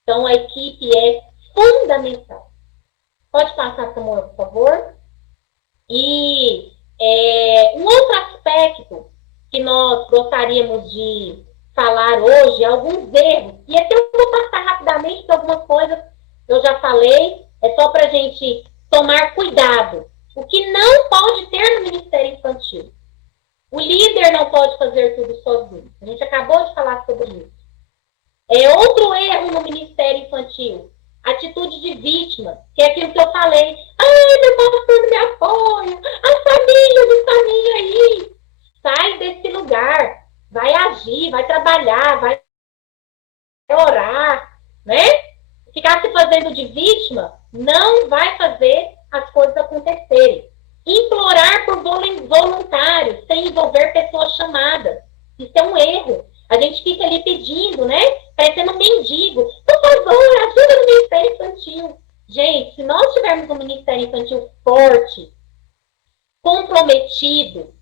Então, a equipe é fundamental. Pode passar, Samuel, por favor? E um outro aspecto que nós gostaríamos de falar hoje, alguns erros. E aqui eu vou passar rapidamente por algumas coisas que eu já falei, é só para a gente tomar cuidado. O que não pode ter no Ministério Infantil. O líder não pode fazer tudo sozinho. A gente acabou de falar sobre isso. Outro erro no Ministério Infantil. Atitude de vítima, que é aquilo que eu falei. Ai, meu pastor não me apoia. A família não está nem aí. Sai desse lugar. Vai agir, vai trabalhar, vai orar, né? Ficar se fazendo de vítima não vai fazer as coisas acontecerem. Implorar por voluntários, sem envolver pessoas chamadas. Isso é um erro. A gente fica ali pedindo, né? Parecendo um mendigo. Por favor, ajuda no Ministério Infantil. Gente, se nós tivermos um Ministério Infantil forte, comprometido,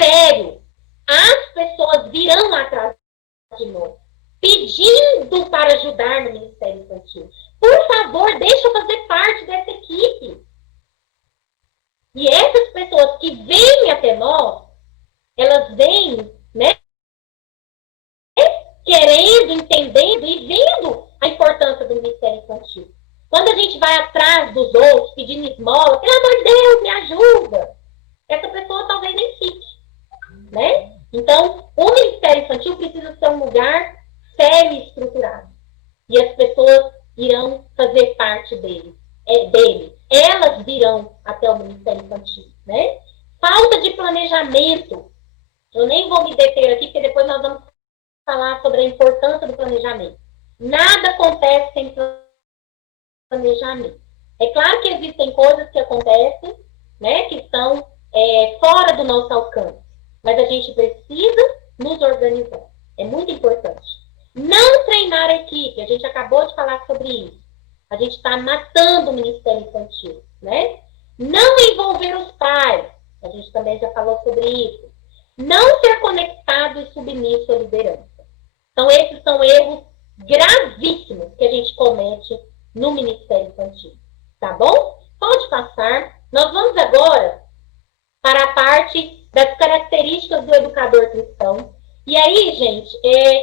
sério, as pessoas virão atrás de nós, pedindo para ajudar no Ministério Infantil. Por favor, deixa eu fazer parte dessa equipe. E essas pessoas que vêm até nós, elas vêm, né, querendo, entendendo e vendo a importância do Ministério Infantil. Quando a gente vai atrás dos outros, pedindo esmola, pelo amor de Deus, me ajuda, essa pessoa talvez nem fique, né? Então, o Ministério Infantil precisa ser um lugar sério e estruturado. E as pessoas irão fazer parte dele. Elas virão até o Ministério Infantil, né? Falta de planejamento. Eu nem vou me deter aqui, porque depois nós vamos falar sobre a importância do planejamento. Nada acontece sem planejamento. É claro que existem coisas que acontecem, né, que estão fora do nosso alcance. Mas a gente precisa nos organizar. É muito importante. Não treinar a equipe. A gente acabou de falar sobre isso. A gente está matando o Ministério Infantil, né? Não envolver os pais. A gente também já falou sobre isso. Não ser conectado e submisso à liderança. Então, esses são erros gravíssimos que a gente comete no Ministério Infantil. Tá bom? Pode passar. Nós vamos agora para a parte das características do educador cristão. E aí, gente,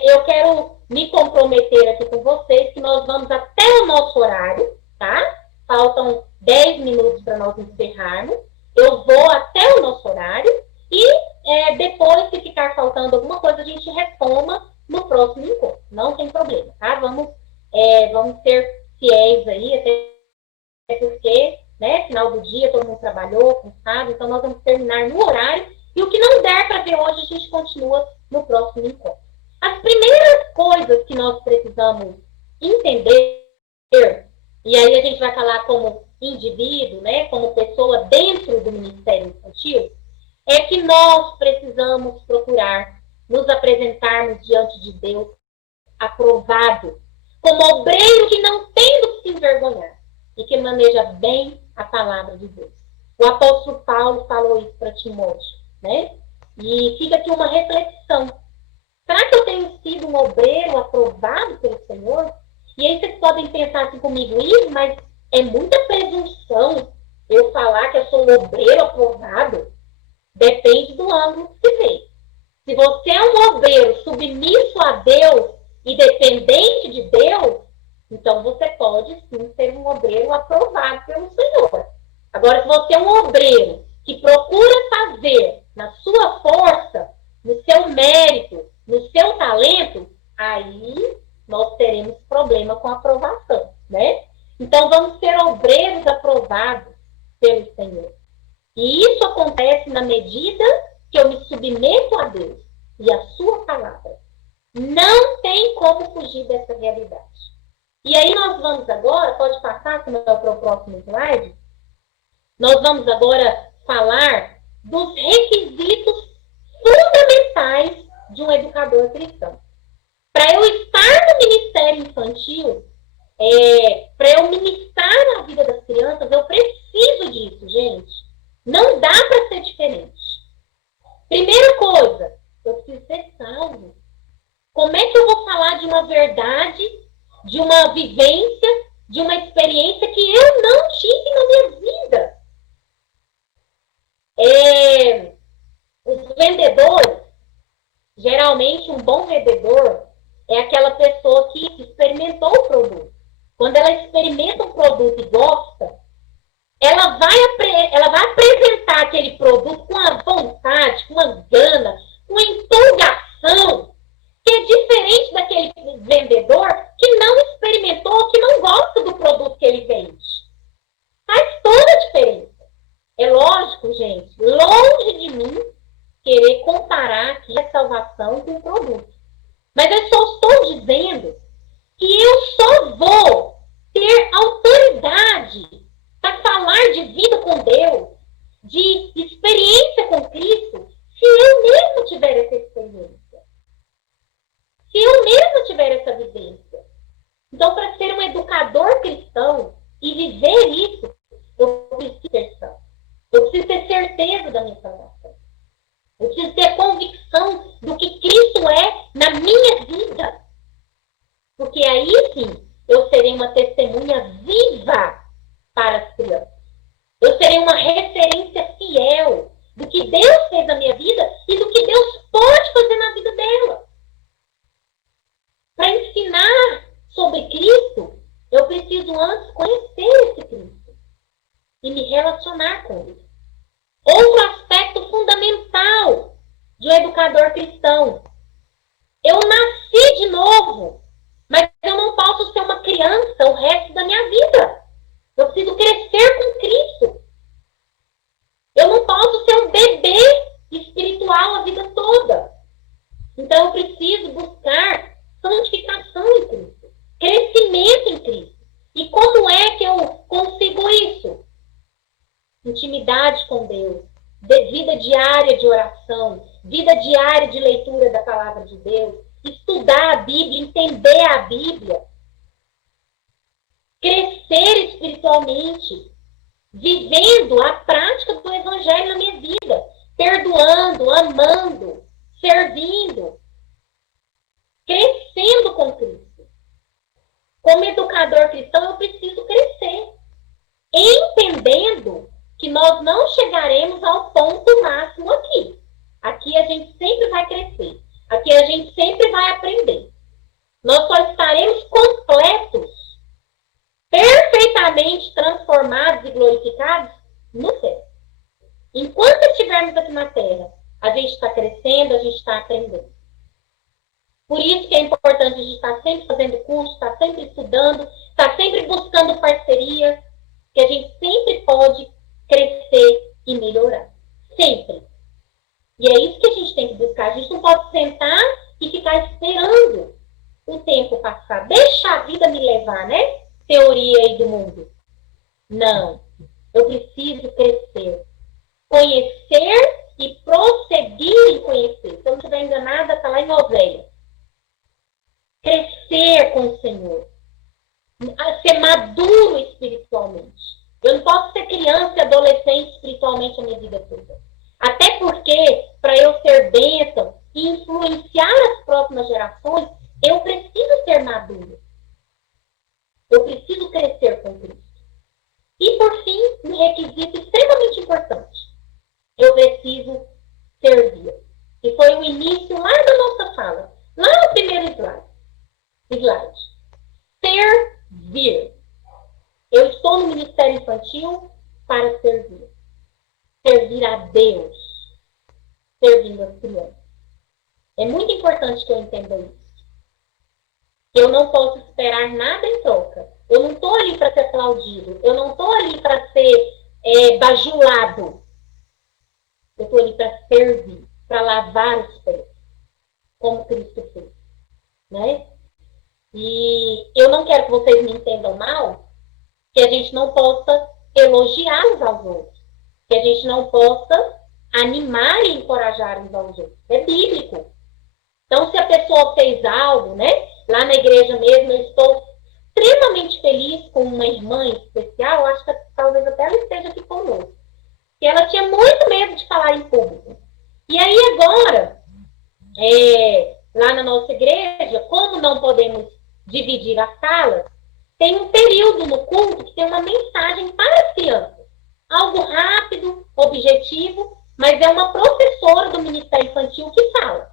eu quero me comprometer aqui com vocês que nós vamos até o nosso horário, tá? Faltam 10 minutos para nós encerrarmos. Eu vou até o nosso horário e depois, se ficar faltando alguma coisa, a gente retoma no próximo encontro. Não tem problema, tá? Vamos ser fiéis aí, até porque, né, final do dia, todo mundo trabalhou, cansado, então nós vamos terminar no horário. E o que não der para ver hoje, a gente continua no próximo encontro. As primeiras coisas que nós precisamos entender, e aí a gente vai falar como indivíduo, né, como pessoa dentro do Ministério Infantil, é que nós precisamos procurar nos apresentarmos diante de Deus aprovado, como obreiro que não tem do que se envergonhar e que maneja bem a palavra de Deus. O apóstolo Paulo falou isso para Timóteo, né? E fica aqui uma reflexão. Será que eu tenho sido um obreiro aprovado pelo Senhor? E aí vocês podem pensar assim comigo, mas é muita presunção eu falar que eu sou um obreiro aprovado. Depende do ângulo que se vê. Se você é um obreiro submisso a Deus e dependente de Deus, então você pode sim ser um obreiro aprovado pelo Senhor. Agora, se você é um obreiro que procura fazer na sua força, no seu mérito, no seu talento, aí nós teremos problema com a aprovação, né? Então, vamos ser obreiros aprovados pelo Senhor. E isso acontece na medida que eu me submeto a Deus e a sua palavra. Não tem como fugir dessa realidade. E aí nós vamos agora, pode passar para o próximo slide, nós vamos agora falar dos requisitos fundamentais de um educador cristão. Para eu estar no ministério infantil, para eu ministrar na vida das crianças, eu preciso disso, gente. Não dá para ser diferente. Primeira coisa, eu preciso ser salvo. Como é que eu vou falar de uma verdade, de uma vivência, de uma experiência que eu não tive na minha vida? Os vendedores, geralmente um bom vendedor é aquela pessoa que experimentou o produto. Quando ela experimenta um produto e gosta, ela vai apresentar aquele produto com uma vontade, com uma gana, com uma empolgação, que é diferente daquele vendedor que não experimentou, que não gosta do produto que ele vende. Faz toda a diferença. É lógico, gente, longe de mim querer comparar aqui a salvação com o produto. Mas eu só estou dizendo que eu só vou ter autoridade para falar de vida com Deus, de experiência com Cristo, se eu mesmo tiver essa experiência. Se eu mesmo tiver essa vivência. Então, para ser um educador cristão e viver isso, eu preciso ter salvo. Eu preciso ter certeza da minha salvação. Eu preciso ter convicção do que Cristo é na minha vida. Porque aí sim, eu serei uma testemunha viva para as crianças. Eu serei uma referência fiel do que Deus fez na minha vida e do que Deus pode fazer na vida dela. Para ensinar sobre Cristo, eu preciso antes conhecer esse Cristo e me relacionar com ele. Outro aspecto fundamental de um educador cristão. Eu nasci de novo, mas eu não posso ser uma criança o resto da minha vida. Eu preciso crescer com Cristo. Eu não posso ser um bebê espiritual a vida toda. Então eu preciso buscar santificação em Cristo, crescimento em Cristo. E como é que eu consigo isso? Intimidade com Deus, vida diária de oração, vida diária de leitura da palavra de Deus, estudar a Bíblia, entender a Bíblia, crescer espiritualmente, vivendo a prática do Evangelho na minha vida, perdoando, amando, servindo, crescendo com Cristo. Como educador cristão, eu preciso crescer, entendendo que nós não chegaremos ao ponto máximo aqui. Aqui a gente sempre vai crescer. Aqui a gente sempre vai aprender. Nós só estaremos completos, perfeitamente transformados e glorificados no céu. Enquanto estivermos aqui na Terra, a gente está crescendo, a gente está aprendendo. Por isso que é importante a gente estar sempre fazendo curso, estar sempre estudando, estar sempre buscando parceria, que a gente sempre pode crescer e melhorar. Sempre. E é isso que a gente tem que buscar. A gente não pode sentar e ficar esperando o tempo passar. Deixa a vida me levar, né? Teoria aí do mundo. Não. Eu preciso crescer. Conhecer e prosseguir em conhecer. Se eu não estiver enganada, está lá em Oséias. Crescer com o Senhor. Ser maduro espiritualmente. Eu não posso ser criança e adolescente espiritualmente a minha vida toda. Até porque, para eu ser bênção e influenciar as próximas gerações, eu preciso ser maduro. slide. Servir. Eu estou no Ministério Infantil para servir. Servir a Deus. Servindo as crianças. É muito importante que eu entenda isso. Eu não posso esperar nada em troca. Eu não estou ali para ser aplaudido. Eu não estou ali para ser bajulado. Eu estou ali para servir, para lavar os pés, como Cristo fez. Né? E eu não quero que vocês me entendam mal, que a gente não possa elogiar uns aos outros. Que a gente não possa animar e encorajar uns aos outros. É bíblico. Então, se a pessoa fez algo, né? Lá na igreja mesmo, eu estou extremamente feliz com uma irmã especial, acho que talvez até ela esteja aqui conosco. Que ela tinha muito medo de falar em público. E aí agora, lá na nossa igreja, como não podemos dividir as salas, tem um período no culto que tem uma mensagem para as crianças. Algo rápido, objetivo, mas é uma professora do Ministério Infantil que fala.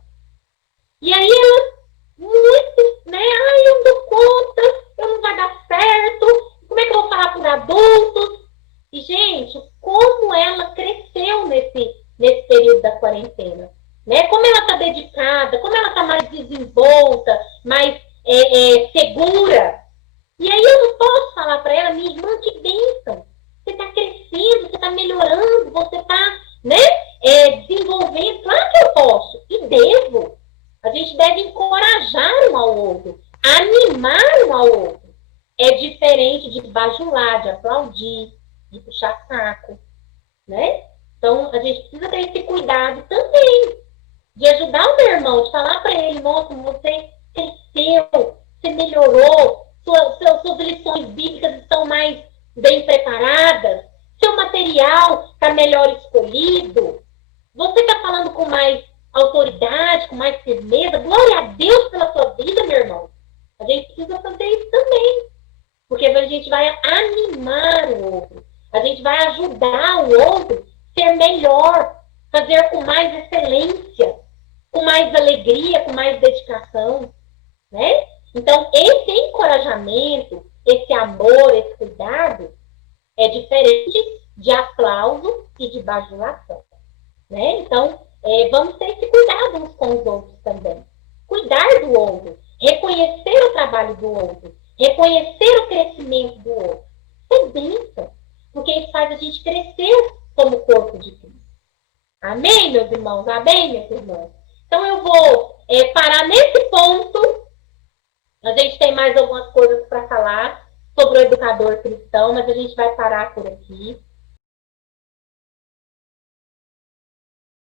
E aí ela, muito, né? Ai, eu não dou conta, eu não vai dar certo, como é que eu vou falar para adultos? E, gente, como ela cresceu nesse período da quarentena. Né? Como ela está dedicada, como ela está mais desenvolta, mais segura. E aí eu não posso falar para ela, minha irmã, que bênção. Você está crescendo, você está melhorando, você está, né, desenvolvendo. Claro que eu posso e devo. A gente deve encorajar um ao outro, animar um ao outro. É diferente de bajular, de aplaudir, de puxar saco, né? Então, a gente precisa ter esse cuidado também, de ajudar o meu irmão, de falar para ele, nossa, você cresceu, você melhorou, suas lições bíblicas estão mais bem preparadas, seu material está melhor escolhido, você está falando com mais autoridade, com mais firmeza. Glória a Deus pela sua vida, meu irmão. A gente precisa fazer isso também. Porque a gente vai animar o outro. A gente vai ajudar o outro a ser melhor, fazer com mais excelência, com mais alegria, com mais dedicação. Né? Então, esse encorajamento, esse amor, esse cuidado, é diferente de aplauso e de bajulação. Né? Então, vamos ter esse cuidado uns com os outros também. Cuidar do outro, reconhecer o trabalho do outro, reconhecer o crescimento do outro. Isso é bênção, porque isso faz a gente crescer como corpo de Cristo. Amém, meus irmãos? Amém, minhas irmãs? Então, eu vou parar nesse ponto. A gente tem mais algumas coisas para falar sobre o educador cristão, mas a gente vai parar por aqui.